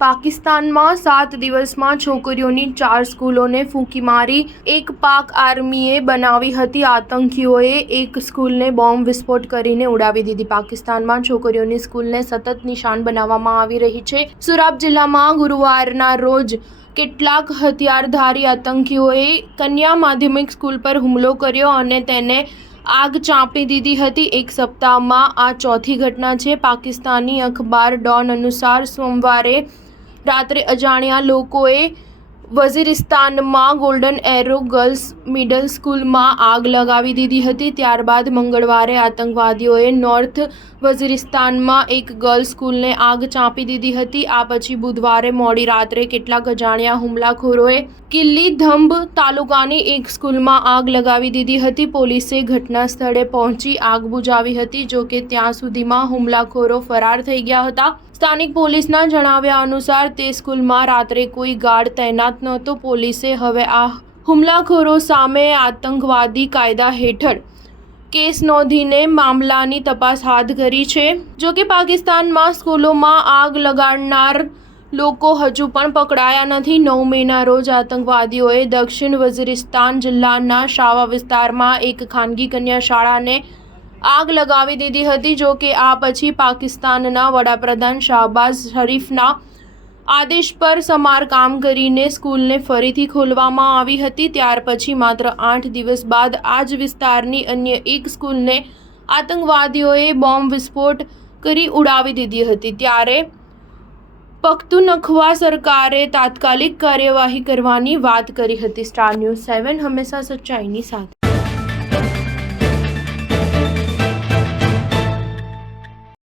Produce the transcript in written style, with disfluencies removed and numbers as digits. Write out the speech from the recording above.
પાકિસ્તાનમાં 7 દિવસમાં છોકરીઓની 4 સ્કૂલોને ફૂંકી મારી એક પાક આર્મીએ બનાવી હતી। આતંકીઓએ એક સ્કૂલને બોમ્બ વિસ્ફોટ કરીને ઉડાવી દીધી। પાકિસ્તાનમાં છોકરીઓની સ્કૂલને સતત નિશાન બનાવવામાં આવી રહી છે। સુરાબ જિલ્લામાં ગુરુવારના રોજ કેટલાક હથિયારધારી આતંકીઓએ કન્યા માધ્યમિક સ્કૂલ પર હુમલો કર્યો અને તેને આગ ચાંપી દીધી હતી। એક સપ્તાહમાં આ ચોથી ઘટના છે। પાકિસ્તાની અખબાર ડોન અનુસાર સોમવારે રાત્રે અજાણ્યા લોકોએ વઝીરિસ્તાનમાં ગોલ્ડન એરો ગર્લ્સ મિડલ સ્કૂલમાં આગ લગાવી દીધી હતી। ત્યારબાદ મંગળવારે આતંકવાદીઓએ નોર્થ વઝીરિસ્તાનમાં એક ગર્લ્સ સ્કૂલને આગ ચાંપી દીધી હતી। આ પછી બુધવારે મોડી રાત્રે કેટલાક અજાણ્યા હુમલાખોરોએ કિલ્લી ધંબ તાલુકાની એક સ્કૂલમાં આગ લગાવી દીધી હતી। પોલીસે ઘટના સ્થળે પહોંચી આગ બુઝાવી હતી, જોકે ત્યાં સુધીમાં હુમલાખોરો ફરાર થઈ ગયા હતા। સ્થાનિક પોલીસના જણાવ્યા અનુસાર તે સ્કૂલમાં રાત્રે કોઈ ગાર્ડ તૈનાત નહોતો। પોલીસે હવે આ હુમલાખોરો સામે આતંકવાદી કાયદા હેઠળ કેસ નોંધીને મામલાની તપાસ હાથ ધરી છે। જોકે પાકિસ્તાનમાં સ્કૂલોમાં આગ લગાડનાર લોકો હજુ પણ પકડાયા નથી। 9 મેના રોજ આતંકવાદીઓએ દક્ષિણ વઝીરિસ્તાન જિલ્લાના શાવા વિસ્તારમાં એક ખાનગી કન્યા શાળાને આગ લગાવી દીધી હતી। જો કે આ પછી પાકિસ્તાનના વડાપ્રધાન શહબાઝ શરીફના આદેશ પર સમારકામ કરીને સ્કૂલને ફરીથી ખોલવામાં આવી હતી। ત્યાર પછી માત્ર 8 દિવસ બાદ આ જ વિસ્તારની અન્ય એક સ્કૂલને આતંકવાદીઓએ બોમ્બ વિસ્ફોટ કરી ઉડાવી દીધી હતી। ત્યારે પખ્તુનખ્વા સરકારે તાત્કાલિક કાર્યવાહી કરવાની વાત કરી હતી। સ્ટાર ન્યૂઝ 7 હંમેશા સચ્ચાઈની સાથે।